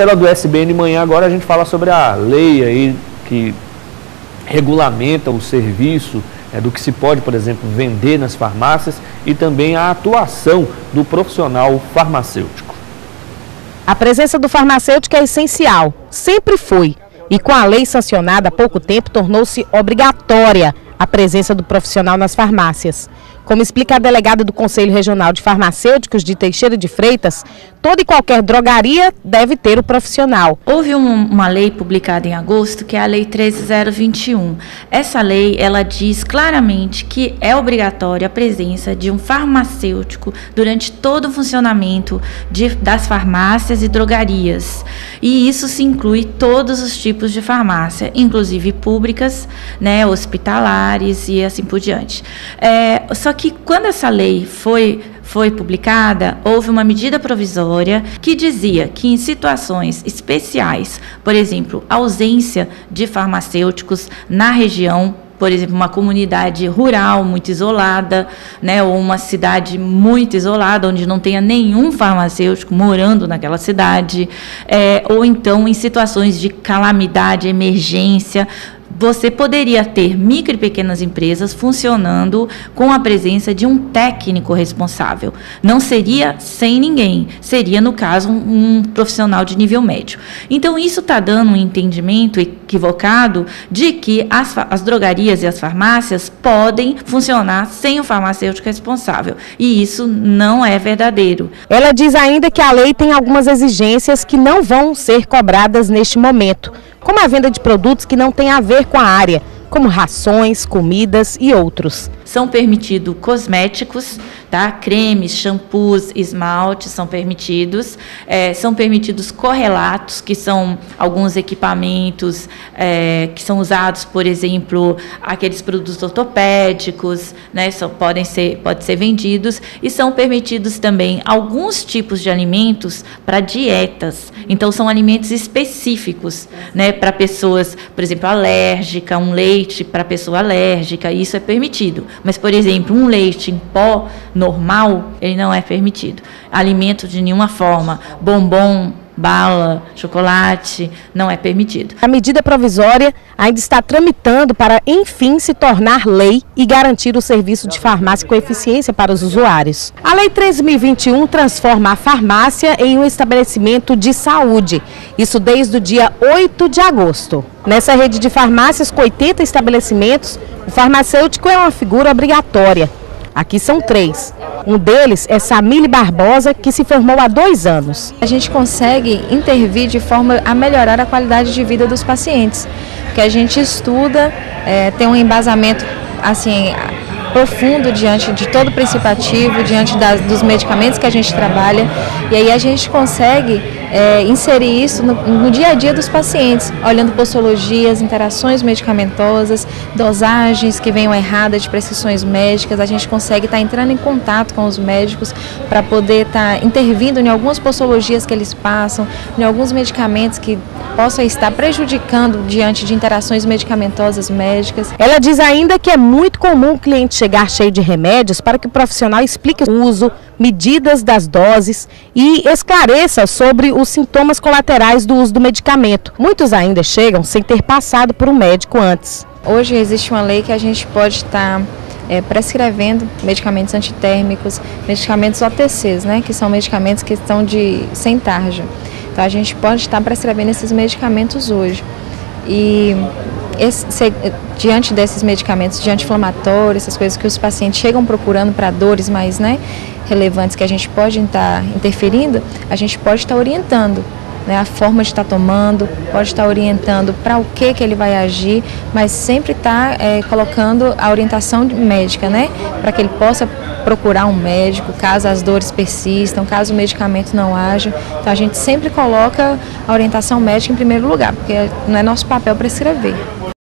Tela do SBN Manhã, agora a gente fala sobre a lei aí que regulamenta o serviço do que se pode, por exemplo, vender nas farmácias e também a atuação do profissional farmacêutico. A presença do farmacêutico é essencial, sempre foi. E com a lei sancionada há pouco tempo, tornou-se obrigatória a presença do profissional nas farmácias. Como explica a delegada do Conselho Regional de Farmacêuticos de Teixeira de Freitas, toda e qualquer drogaria deve ter o profissional. Houve uma lei publicada em agosto, que é a Lei 13.021. Essa lei, ela diz claramente que é obrigatória a presença de um farmacêutico durante todo o funcionamento das farmácias e drogarias. E isso se inclui todos os tipos de farmácia, inclusive públicas, né, hospitalares e assim por diante. Só que quando essa lei foi publicada, houve uma medida provisória que dizia que em situações especiais, por exemplo, ausência de farmacêuticos na região, por exemplo, uma comunidade rural muito isolada, né, ou uma cidade muito isolada, onde não tenha nenhum farmacêutico morando naquela cidade, ou então em situações de calamidade, emergência, você poderia ter micro e pequenas empresas funcionando com a presença de um técnico responsável. Não seria sem ninguém, seria, no caso, um profissional de nível médio. Então, isso está dando um entendimento equivocado de que as drogarias e as farmácias podem funcionar sem o farmacêutico responsável. E isso não é verdadeiro. Ela diz ainda que a lei tem algumas exigências que não vão ser cobradas neste momento, como a venda de produtos que não têm a ver com a área, como rações, comidas e outros. São permitidos cosméticos, tá? Cremes, shampoos, esmaltes são permitidos. São permitidos correlatos, que são alguns equipamentos que são usados, por exemplo, aqueles produtos ortopédicos, né? Podem ser vendidos. E são permitidos também alguns tipos de alimentos para dietas. Então, são alimentos específicos, né? Para pessoas, por exemplo, alérgica, um leite para pessoa alérgica, isso é permitido. Mas, por exemplo, um leite em pó normal, ele não é permitido. Alimento de nenhuma forma, bombom, bala, chocolate, não é permitido. A medida provisória ainda está tramitando para, enfim, se tornar lei e garantir o serviço de farmácia com eficiência para os usuários. A Lei 13.021 transforma a farmácia em um estabelecimento de saúde, isso desde o dia 8 de agosto. Nessa rede de farmácias com 80 estabelecimentos, o farmacêutico é uma figura obrigatória. Aqui são 3. Um deles é Samile Barbosa, que se formou há 2 anos. A gente consegue intervir de forma a melhorar a qualidade de vida dos pacientes, porque a gente estuda, tem um embasamento assim profundo diante de todo o princípio ativo, diante dos medicamentos que a gente trabalha, e aí a gente consegue inserir isso no dia a dia dos pacientes, olhando postologias, interações medicamentosas, dosagens que venham erradas de prescrições médicas. A gente consegue estar entrando em contato com os médicos para poder estar intervindo em algumas postologias que eles passam, em alguns medicamentos que possam estar prejudicando diante de interações medicamentosas médicas. Ela diz ainda que é muito comum o cliente chegar cheio de remédios para que o profissional explique o uso, medidas das doses e esclareça sobre os sintomas colaterais do uso do medicamento. Muitos ainda chegam sem ter passado por um médico antes. Hoje existe uma lei que a gente pode estar prescrevendo medicamentos antitérmicos, medicamentos OTCs, né, que são medicamentos que estão sem tarja. Então a gente pode estar prescrevendo esses medicamentos hoje. E diante desses medicamentos, de anti-inflamatórios, essas coisas que os pacientes chegam procurando para dores mais relevantes que a gente pode estar interferindo, a gente pode estar orientando, né, a forma de estar tomando, pode estar orientando para o que ele vai agir, mas sempre está colocando a orientação médica, né, para que ele possa procurar um médico caso as dores persistam, caso o medicamento não haja. Então a gente sempre coloca a orientação médica em primeiro lugar, porque não é nosso papel prescrever.